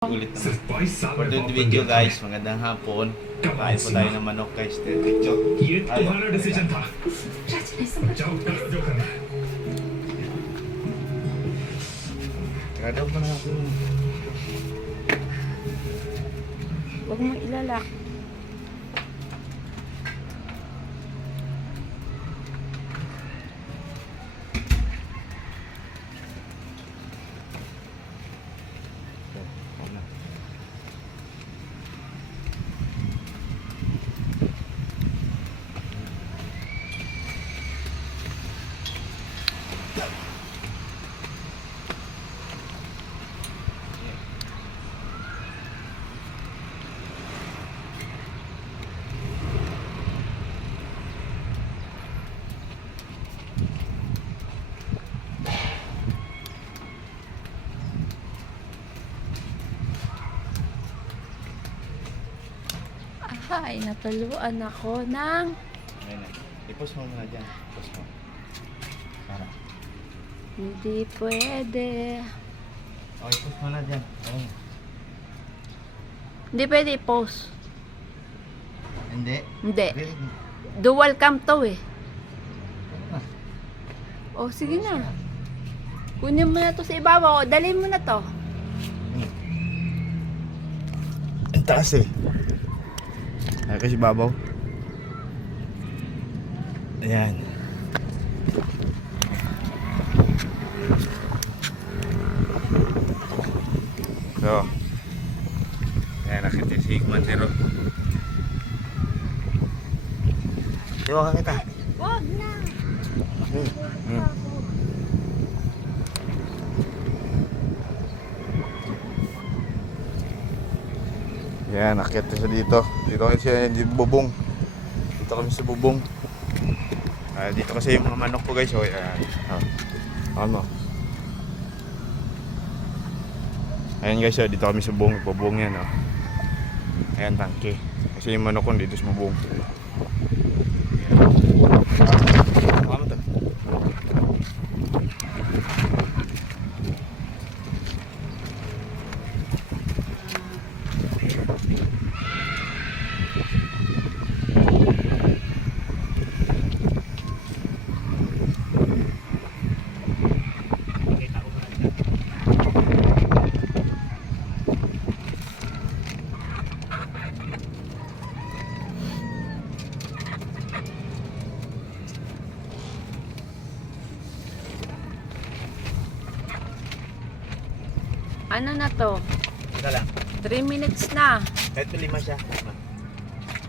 Ulit naman. For the video guys, magandang hapon. Kain po tayo ng manok guys. Picture. ये तुम्हारा डिसीजन था राजा ने समझ जाओ करो जो करना है Kadaw pa na ako. Huwag mo ilalak. Ay, natuluan ako ng... Ayun na. I-post mo muna dyan. Post mo. Para. Hindi pwede. Okay, post mo na dyan. Ayun. Hindi pwede i-post. Hindi. Hindi. Really? Dual cam to eh. Ah, O, sige na. Kunin mo na to sa ibabaw. O, dalhin mo na to. Ang taas eh. Ay, kasi babaw. Ayan. So. Ayan, nakita si Higman Zero. Iwan ka kita. Wag na. Yan, nakita siya dito. Dito kasi siya yung bubong. Dito kami sa bubong. Dito kasi yung mga manok ko guys. So, ayan. Ano? Ayan guys, dito kami sa bubong. Bubong yan. Ayan, tangke. Kasi yung manok ko dito sa bubong. Ano to? Ano na to? Ito lang. 3 minutes na. Kahit 5 siya.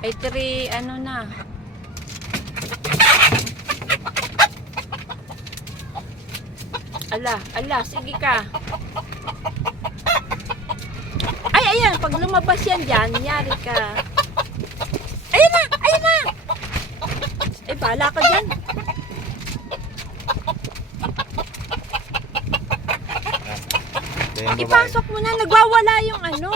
Ay, 3, ano na. Ala, sige ka. Ay, ayan, pag lumabas yan dyan, nyari ka. Ayan na, ayan na. Ay, bahala ka dyan. Ayan, babae. Ipasok mo na, nagwawala yung ano.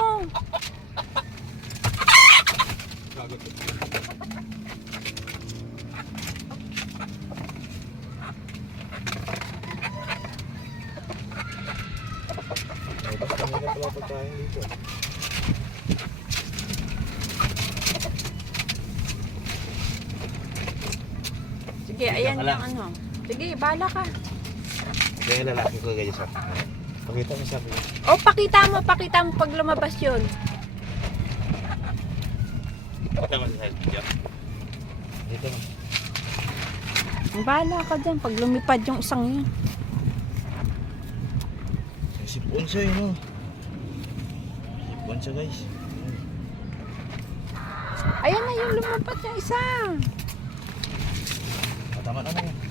Sige, ayan yung ano. Sige, bahala ka. Kaya yung lalaki ko ganyan sa pakita mo sa akin. O, pakita mo pag lumabas yun. Pakita mo sa video. Dito mo. Bahala ka dyan pag lumipad yung isang yun. Sipon siya yun. Sipon siya guys. Ayan na yung lumipad yung isa. Tama na yan.